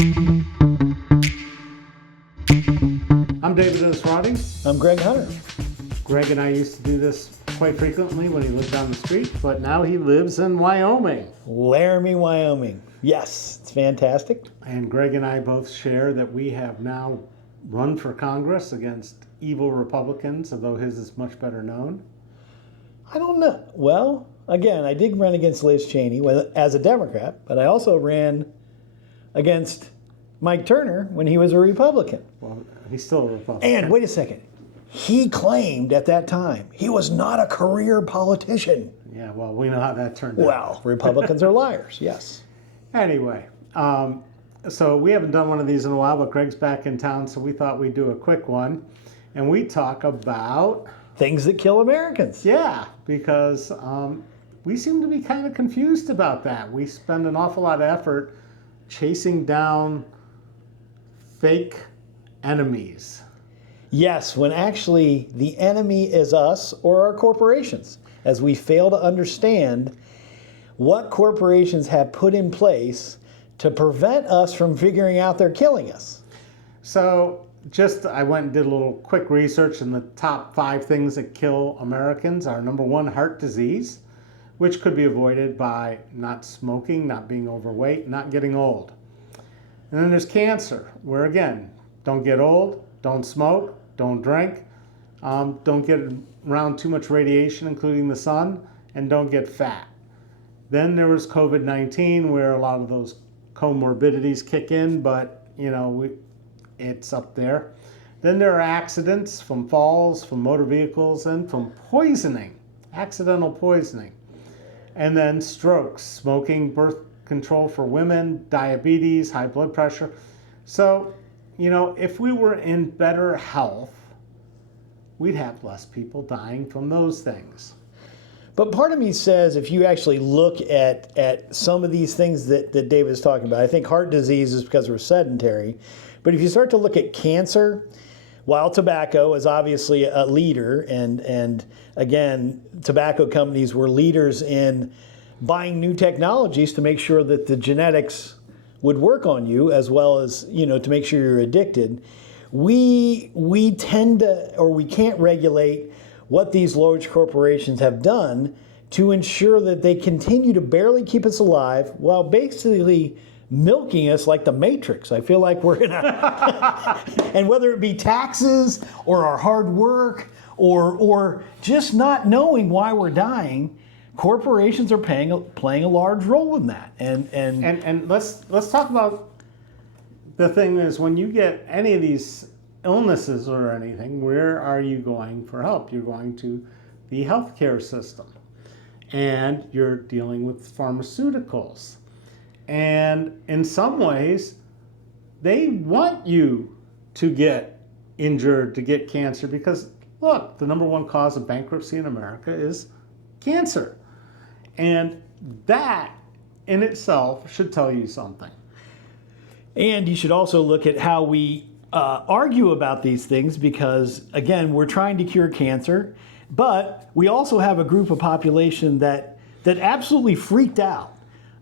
I'm David Esrati. I'm Greg Hunter. Greg and I used to do this quite frequently when he lived down the street, but now he lives in Wyoming. Laramie, Wyoming. Yes, it's fantastic. And Greg and I both share that we have now run for Congress against evil Republicans, although his is much better known. I don't know. Well, again, I did run against Liz Cheney as a Democrat, but I also ran against Mike Turner when he was a Republican. Well, he's still a Republican. And wait a second. He claimed at that time he was not a career politician. Yeah, well, we know how that turned out. Well, Republicans are liars, yes. Anyway, so we haven't done one of these in a while, but Greg's back in town, so we thought we'd do a quick one. And we talk about... things that kill Americans. Yeah, because we seem to be kind of confused about that. We spend an awful lot of effort chasing down fake enemies. Yes, when actually the enemy is us or our corporations, as we fail to understand what corporations have put in place to prevent us from figuring out they're killing us. So I went and did a little quick research, and the top 5 things that kill Americans are: number 1, heart disease, which could be avoided by not smoking, not being overweight, not getting old. And then there's cancer, where again, don't get old, don't smoke, don't drink, don't get around too much radiation, including the sun, and don't get fat. Then there was COVID-19, where a lot of those comorbidities kick in, but it's up there. Then there are accidents from falls, from motor vehicles, and from poisoning, accidental poisoning. And then strokes, smoking, birth control for women, diabetes, high blood pressure. So, if we were in better health, we'd have less people dying from those things. But part of me says, if you actually look at some of these things that David is talking about, I think heart disease is because we're sedentary. But if you start to look at cancer, while tobacco is obviously a leader, and again, tobacco companies were leaders in buying new technologies to make sure that the genetics would work on you, as well as, to make sure you're addicted. We tend to, or we can't regulate what these large corporations have done to ensure that they continue to barely keep us alive while basically milking us like the Matrix. I feel like we're in a... and whether it be taxes or our hard work or just not knowing why we're dying, corporations are playing a large role in that. And let's talk about the thing is, when you get any of these illnesses or anything, where are you going for help? You're going to the healthcare system, and you're dealing with pharmaceuticals. And in some ways, they want you to get injured, to get cancer, because look, the number 1 cause of bankruptcy in America is cancer. And that in itself should tell you something. And you should also look at how we argue about these things, because again, we're trying to cure cancer, but we also have a group of population that absolutely freaked out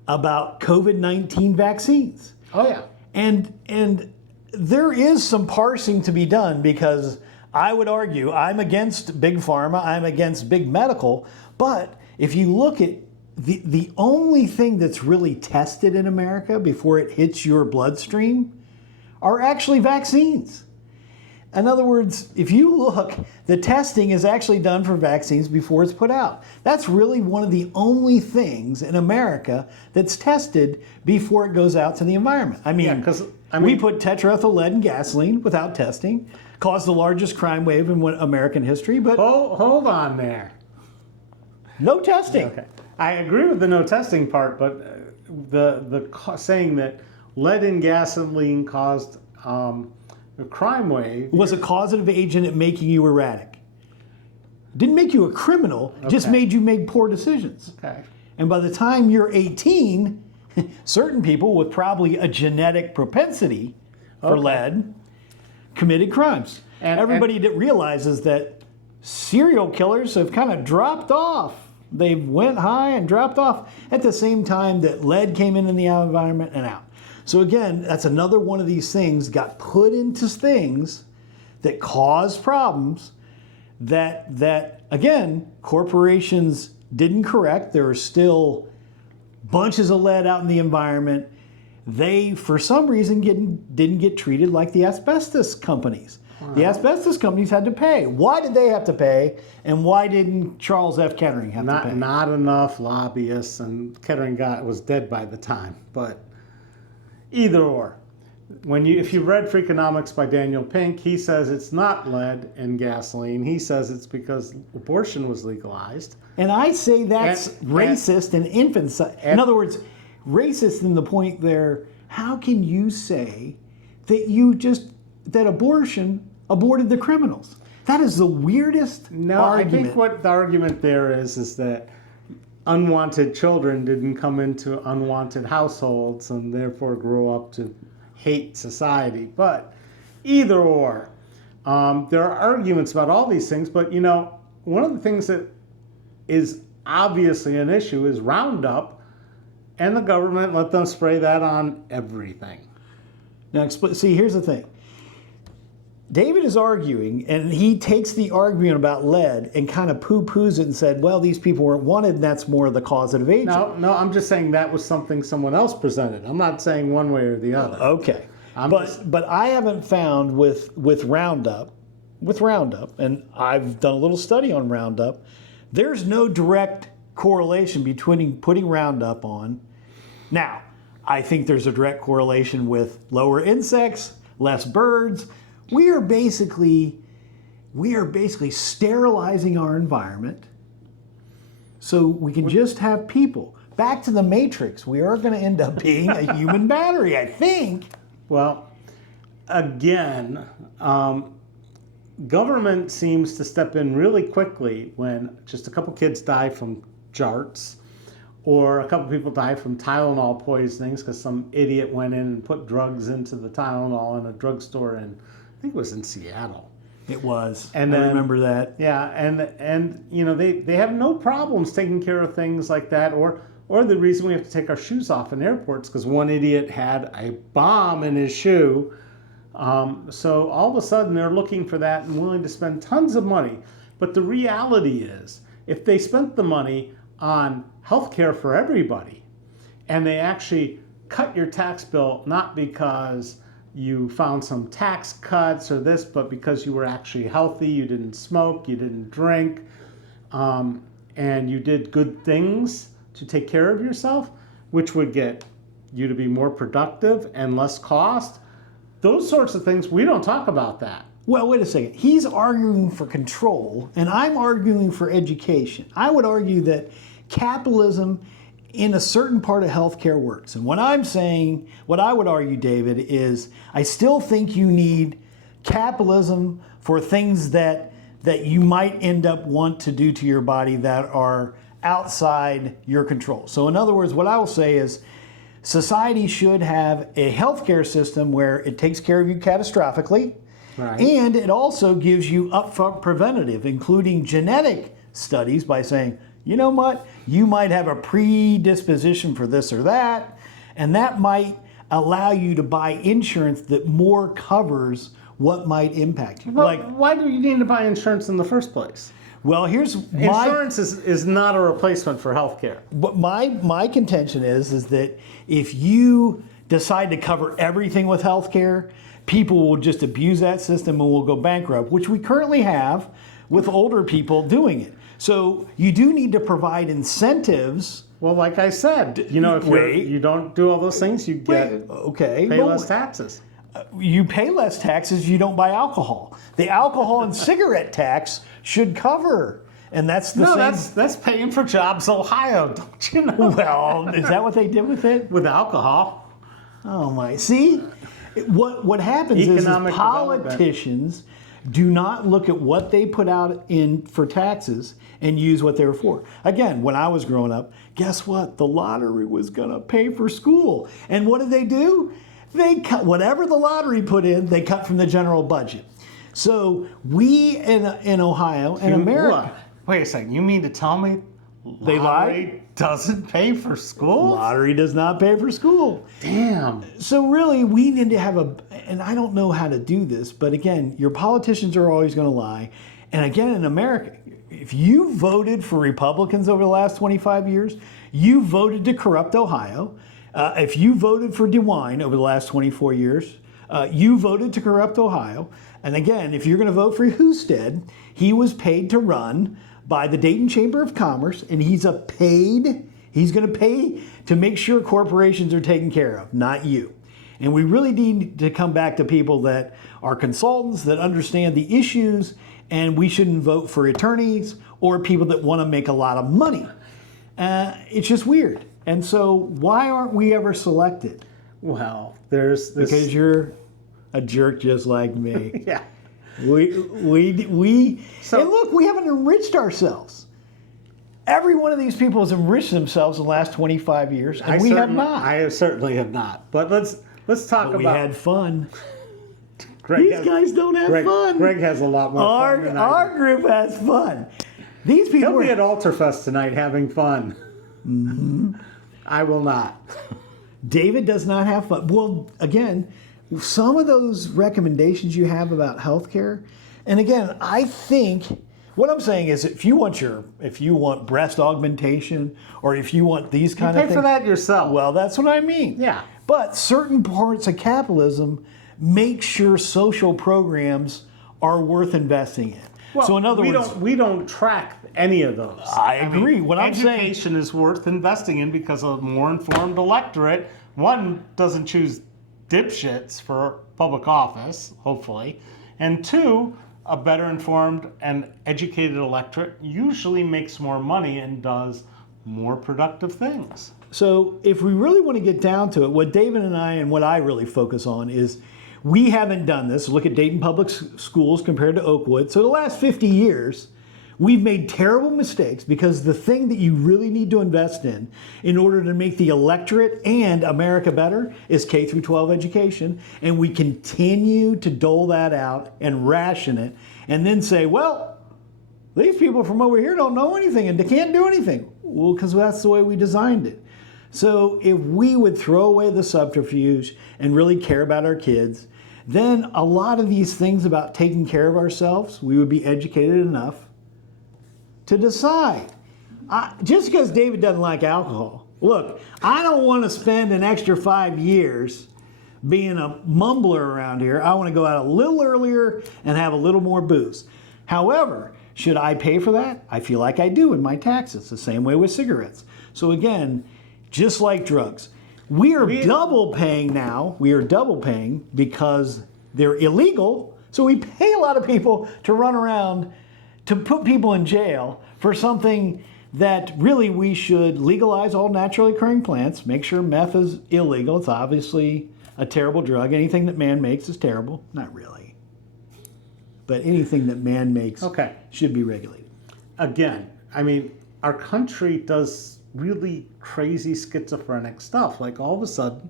about COVID-19 vaccines. Oh yeah. And there is some parsing to be done, because I would argue I'm against big pharma, I'm against big medical, but if you look at the only thing that's really tested in America before it hits your bloodstream are actually vaccines. In other words, if you look, the testing is actually done for vaccines before it's put out. That's really one of the only things in America that's tested before it goes out to the environment. I mean, we put tetraethyl lead in gasoline without testing, caused the largest crime wave in American history, but... Hold on there. No testing. Okay. I agree with the no testing part, but the saying that lead in gasoline caused a crime wave was a causative agent at making you erratic. Didn't make you a criminal, just made you make poor decisions. Okay. And by the time you're 18, certain people with probably a genetic propensity for lead committed crimes. And everybody that realizes that serial killers have kind of dropped off. They've went high and dropped off at the same time that lead came in the environment and out. So again, that's another one of these things got put into things that cause problems that again, corporations didn't correct. There are still bunches of lead out in the environment. They, for some reason, didn't get treated like the asbestos companies. The asbestos companies had to pay. Why did they have to pay? And why didn't Charles F. Kettering have to pay? Not enough lobbyists, and Kettering was dead by the time. But either or. If you read Freakonomics by Daniel Pink, he says it's not lead in gasoline. He says it's because abortion was legalized. And I say that's racist and infanticide. In other words, racist in the point there, how can you say that abortion aborted the criminals? That is the weirdest argument. I think what the argument there is that unwanted children didn't come into unwanted households and therefore grow up to hate society. But either or, there are arguments about all these things. But one of the things that is obviously an issue is Roundup, and the government let them spray that on everything. Now, see, here's the thing. David is arguing, and he takes the argument about lead and kind of poo-poos it and said, well, these people weren't wanted, and that's more the causative agent. No, I'm just saying that was something someone else presented. I'm not saying one way or the other. Okay. But I haven't found with Roundup, and I've done a little study on Roundup, there's no direct correlation between putting Roundup on. Now, I think there's a direct correlation with lower insects, less birds. We are basically sterilizing our environment so we can just have people. Back to the Matrix, we are going to end up being a human battery, I think. Well, again, government seems to step in really quickly when just a couple kids die from jarts, or a couple people die from Tylenol poisonings because some idiot went in and put drugs into the Tylenol in a drugstore in, I think it was in Seattle. It was. And I remember that. Yeah, and they have no problems taking care of things like that, or the reason we have to take our shoes off in airports because one idiot had a bomb in his shoe. So all of a sudden they're looking for that and willing to spend tons of money. But the reality is, if they spent the money on health care for everybody, and they actually cut your tax bill not because you found some tax cuts or this, but because you were actually healthy, you didn't smoke, you didn't drink, and you did good things to take care of yourself, which would get you to be more productive and less cost. Those sorts of things, we don't talk about that. Well, wait a second. He's arguing for control, and I'm arguing for education. I would argue that capitalism in a certain part of healthcare works. And what I would argue, David, is I still think you need capitalism for things that you might end up want to do to your body that are outside your control. So in other words, what I will say is society should have a healthcare system where it takes care of you catastrophically, right, and it also gives you upfront preventative, including genetic studies by saying, you know what, you might have a predisposition for this or that, and that might allow you to buy insurance that more covers what might impact you. Well, why do you need to buy insurance in the first place? Well, insurance is not a replacement for healthcare. But my contention is that if you decide to cover everything with healthcare, people will just abuse that system and will go bankrupt, which we currently have with older people doing it. So you do need to provide incentives. Well, like I said, if you don't do all those things, you pay less taxes. You pay less taxes, you don't buy alcohol. The alcohol and cigarette tax should cover. And that's the same. That's paying for Jobs Ohio, don't you know? Well, is that what they did with it? With alcohol. Oh my. See? What happens is politicians do not look at what they put out in for taxes and use what they were for. Again, when I was growing up, guess what? The lottery was going to pay for school. And what did they do? They cut whatever the lottery put in, they cut from the general budget. So we in Ohio and America. Wait a second. You mean to tell me They Lottery doesn't pay for schools? Lottery does not pay for school. Damn. So really, we need to have and I don't know how to do this, but again, your politicians are always going to lie. And again, in America, if you voted for Republicans over the last 25 years, you voted to corrupt Ohio. If you voted for DeWine over the last 24 years, you voted to corrupt Ohio. And again, if you're going to vote for Husted, he was paid to run by the Dayton Chamber of Commerce, and he's going to pay to make sure corporations are taken care of, not you. And we really need to come back to people that are consultants, that understand the issues, and we shouldn't vote for attorneys or people that want to make a lot of money. It's just weird. And so why aren't we ever selected? Well, there's this... Because you're a jerk just like me. Yeah. And look, we haven't enriched ourselves. Every one of these people has enriched themselves in the last 25 years, and we have not. I certainly have not. But let's talk about... We had fun. These guys don't have fun. Greg has a lot more fun than I do. Our group has fun. These people He'll be at Alterfest tonight having fun. Mm-hmm. I will not. David does not have fun. Well, again, some of those recommendations you have about healthcare, and again, I think what I'm saying is, if you want breast augmentation, or if you want these kind of things, pay for that yourself. Well, that's what I mean. Yeah. But certain parts of capitalism make sure social programs are worth investing in. Well, so in other words, we don't track any of those. I agree. Mean, what I'm saying, education is worth investing in because a more informed electorate, one, doesn't choose dipshits for public office, hopefully, and two, a better informed and educated electorate usually makes more money and does more productive things. So if we really want to get down to it, what David and I, and what I really focus on is, we haven't done this. Look at Dayton Public Schools compared to Oakwood. So the last 50 years, we've made terrible mistakes, because the thing that you really need to invest in order to make the electorate and America better, is K through 12 education. And we continue to dole that out and ration it, and then say, well, these people from over here don't know anything and they can't do anything. Well, because that's the way we designed it. So if we would throw away the subterfuge and really care about our kids, then a lot of these things about taking care of ourselves, we would be educated enough to decide. Just because David doesn't like alcohol, look, I don't want to spend an extra 5 years being a mumbler around here. I want to go out a little earlier and have a little more booze. However, should I pay for that? I feel like I do in my taxes, the same way with cigarettes. So again, just like drugs, we are double paying now. We are double paying because they're illegal. So we pay a lot of people to run around to put people in jail for something that really we should legalize all naturally occurring plants, make sure meth is illegal. It's obviously a terrible drug. Anything that man makes is terrible. Not really. But anything that man makes should be regulated. Again, I mean, our country does really crazy schizophrenic stuff. Like all of a sudden,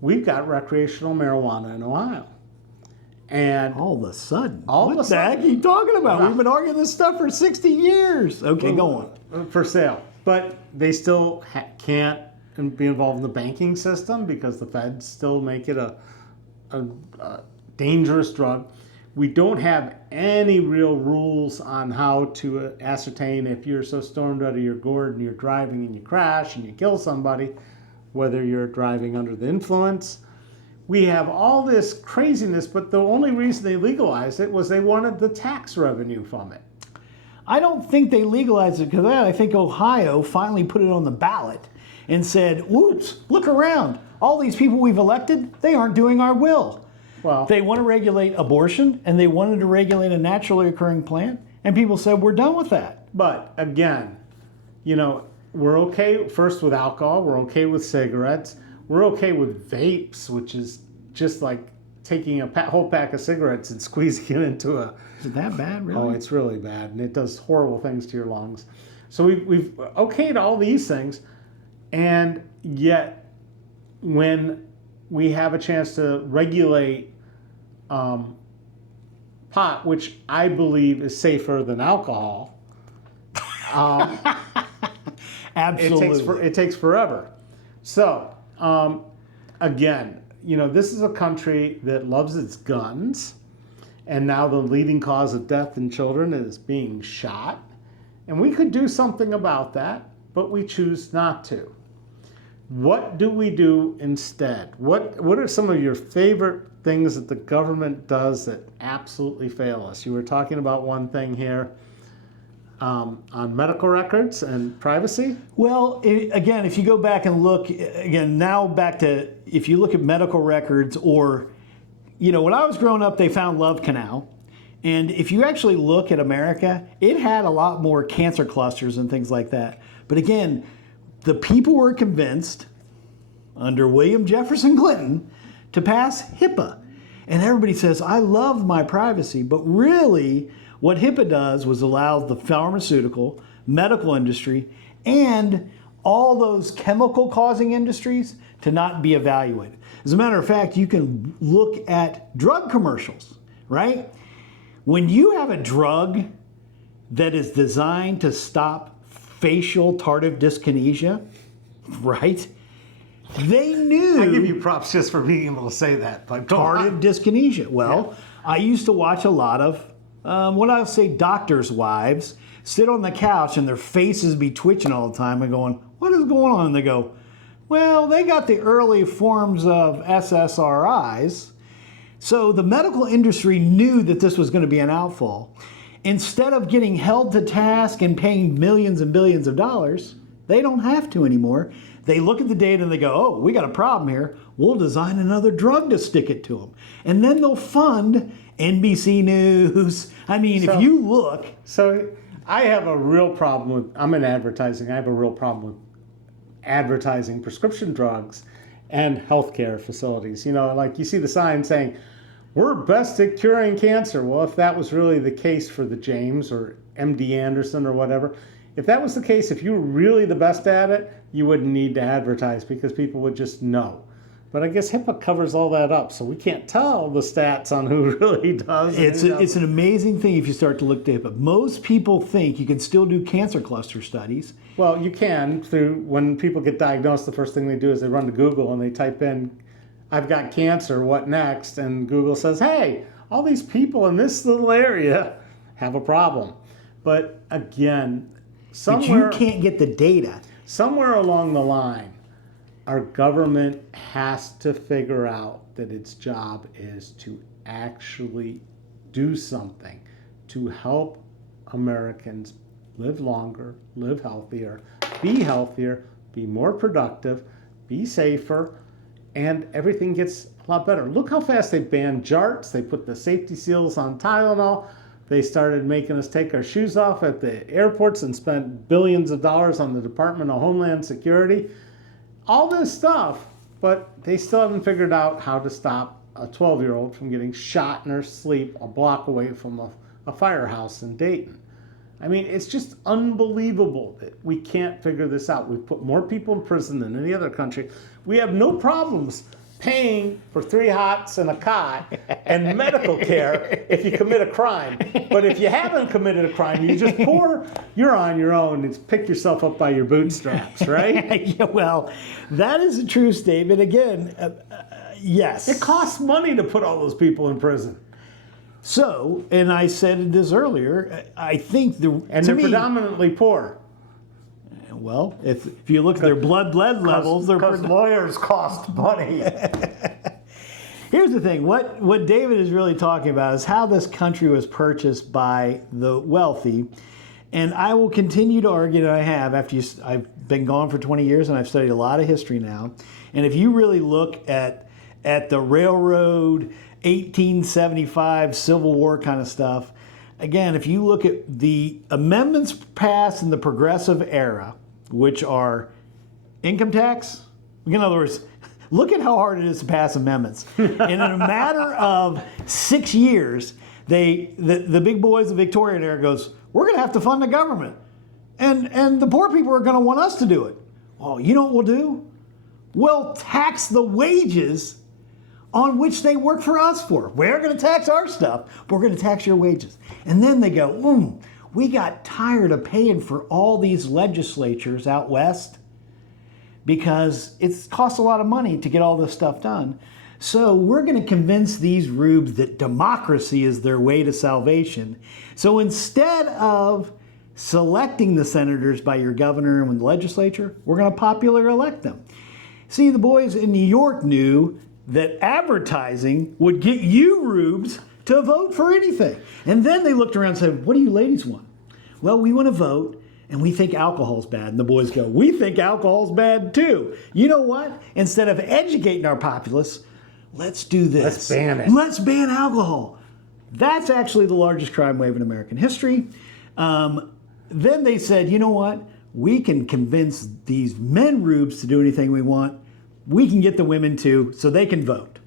we've got recreational marijuana in Ohio. And all of a sudden? What the heck are you talking about? We've been arguing this stuff for 60 years. Okay, go on. For sale. But they still can't be involved in the banking system because the feds still make it a dangerous drug. We don't have any real rules on how to ascertain if you're so stoned out of your gourd and you're driving and you crash and you kill somebody, whether you're driving under the influence. We have all this craziness, but the only reason they legalized it was they wanted the tax revenue from it. I don't think they legalized it because of that. I think Ohio finally put it on the ballot and said, whoops, look around. All these people we've elected, they aren't doing our will. Well, they want to regulate abortion, and they wanted to regulate a naturally occurring plant, and people said, we're done with that. But again, you know, we're okay first with alcohol, we're okay with cigarettes, we're okay with vapes, which is just like taking a whole pack of cigarettes and squeezing it into a... Is it that bad, really? Oh, it's really bad, and it does horrible things to your lungs. So we've okayed all these things, and yet when we have a chance to regulate pot, which I believe is safer than alcohol, Absolutely. It takes forever. So, again, this is a country that loves its guns, and now the leading cause of death in children is being shot. And we could do something about that, but we choose not to. What do we do instead? What are some of your favorite things that the government does that absolutely fail us? You were talking about one thing here on medical records and privacy. Well, again, if you go back and look, if you look at medical records, or, when I was growing up, they found Love Canal. And if you actually look at America, it had a lot more cancer clusters and things like that. But again, the people were convinced, under William Jefferson Clinton, to pass HIPAA. And everybody says, I love my privacy. But really, what HIPAA does was allow the pharmaceutical, medical industry, and all those chemical causing industries to not be evaluated. As a matter of fact, you can look at drug commercials, right? When you have a drug that is designed to stop facial tardive dyskinesia, right? They knew. I give you props just for being able to say that. But tardive dyskinesia. Well, yeah. I used to watch a lot of, what I'll say, doctors' wives sit on the couch and their faces be twitching all the time and going, what is going on? And they go, well, they got the early forms of SSRIs. So the medical industry knew that this was going to be an outfall. Instead of getting held to task and paying millions and billions of dollars, they don't have to anymore. They look at the data and they go, oh, we got a problem here. We'll design another drug to stick it to them. And then they'll fund NBC News. I mean, if you look. So I have a real problem with, I'm in advertising, I have a real problem with advertising prescription drugs and healthcare facilities. Like you see the sign saying, we're best at curing cancer. Well, if that was really the case for the James or MD Anderson or whatever, if that was the case, if you were really the best at it, you wouldn't need to advertise because people would just know. But I guess HIPAA covers all that up, so we can't tell the stats on who really does. It's an amazing thing if you start to look at HIPAA. Most people think you can still do cancer cluster studies. Well, you can. When people get diagnosed, the first thing they do is they run to Google and they type in, I've got cancer, what next? And Google says, hey, all these people in this little area have a problem. But again, but you can't get the data. Somewhere along the line, our government has to figure out that its job is to actually do something to help Americans live longer, live healthier, be more productive, be safer, and everything gets a lot better. Look how fast they banned jarts. They put the safety seals on Tylenol. They started making us take our shoes off at the airports and spent billions of dollars on the Department of Homeland Security. All this stuff, but they still haven't figured out how to stop a 12-year-old from getting shot in her sleep a block away from a firehouse in Dayton. I mean, it's just unbelievable that we can't figure this out. We've put more people in prison than any other country. We have no problems paying for 3 hots and a cot and medical care if you commit a crime. But if you haven't committed a crime, you just you're on your own. It's pick yourself up by your bootstraps, right? Yeah, well, that is a true statement. Again, yes. It costs money to put all those people in prison. So, and I said this earlier, I think and they're predominantly poor. Well, if you look at their blood levels, because lawyers cost money. Here's the thing: what David is really talking about is how this country was purchased by the wealthy, and I will continue to argue that I have I've been gone for 20 years and I've studied a lot of history now, and if you really look at the railroad, 1875 Civil War kind of stuff, again, if you look at the amendments passed in the Progressive Era, which are income tax. In other words, look at how hard it is to pass amendments. And in a matter of 6 years, the big boys of the Victorian era goes, we're going to have to fund the government. And the poor people are going to want us to do it. Well, you know what we'll do? We'll tax the wages on which they work for us for. We're going to tax our stuff, but we're going to tax your wages. And then they go, we got tired of paying for all these legislatures out west because it costs a lot of money to get all this stuff done. So we're going to convince these rubes that democracy is their way to salvation. So instead of selecting the senators by your governor and the legislature, we're going to popular elect them. See, the boys in New York knew that advertising would get you rubes to vote for anything. And then they looked around and said, what do you ladies want? Well, we want to vote, and we think alcohol's bad. And the boys go, we think alcohol's bad too. You know what? Instead of educating our populace, let's do this. Let's ban it. Let's ban alcohol. That's actually the largest crime wave in American history. Then they said, you know what? We can convince these men rubes to do anything we want. We can get the women too, so they can vote.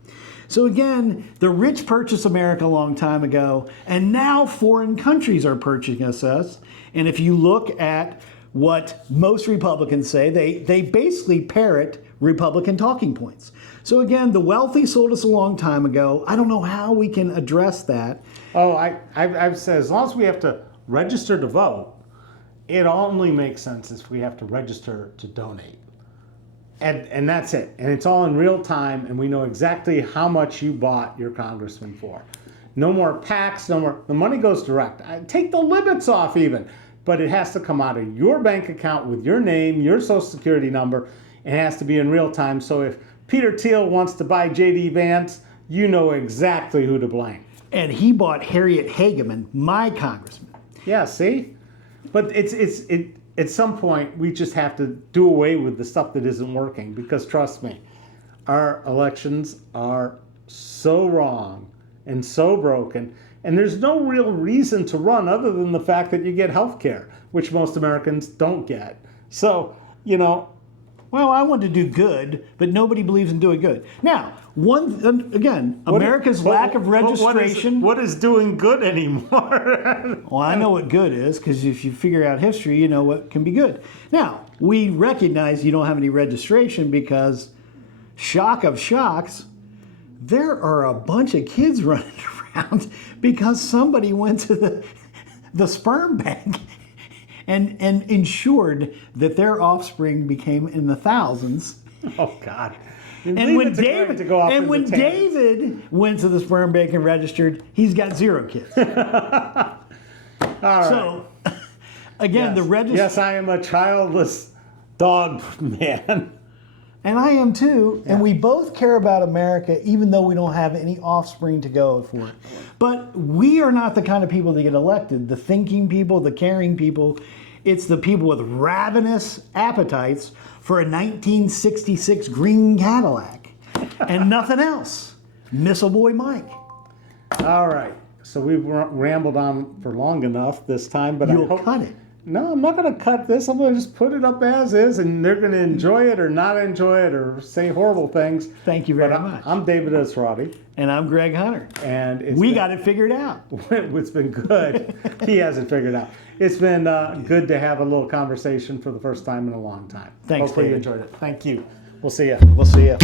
So again, the rich purchased America a long time ago, and now foreign countries are purchasing us. And if you look at what most Republicans say, they basically parrot Republican talking points. So again, the wealthy sold us a long time ago. I don't know how we can address that. Oh, I've said as long as we have to register to vote, it only makes sense if we have to register to donate. And that's it. And it's all in real time, and we know exactly how much you bought your congressman for. No more PACs, no more. The money goes direct. Take the limits off even. But it has to come out of your bank account with your name, your social security number. It has to be in real time. So if Peter Thiel wants to buy J.D. Vance, you know exactly who to blame. And he bought Harriet Hageman, my congressman. Yeah, see? But at some point, we just have to do away with the stuff that isn't working, because trust me, our elections are so wrong and so broken, and there's no real reason to run other than the fact that you get health care, which most Americans don't get. So, you know, well, I want to do good, but nobody believes in doing good. Now, America's lack of registration. What is doing good anymore? Well, I know what good is, because if you figure out history, you know what can be good. Now, we recognize you don't have any registration because, shock of shocks, there are a bunch of kids running around because somebody went to the sperm bank and ensured that their offspring became in the thousands. Oh, God. And when David went to the sperm bank and registered, he's got 0 kids. All right. So, again, yes. Yes, I am a childless dog man. And I am too. Yeah. And we both care about America, even though we don't have any offspring to go for it. But we are not the kind of people that get elected. The thinking people, the caring people. It's the people with ravenous appetites for a 1966 green Cadillac and nothing else. Missile Boy Mike. All right. So we've rambled on for long enough this time, but You'll cut it. No, I'm not going to cut this. I'm going to just put it up as is, and they're going to enjoy it or not enjoy it or say horrible things. Thank you very much. I'm David Esrati. And I'm Greg Hunter. And we got it figured out. It's been good. He hasn't figured out. It's been good to have a little conversation for the first time in a long time. Thanks, Hopefully David. you enjoyed it. Thank you. We'll see you. We'll see you.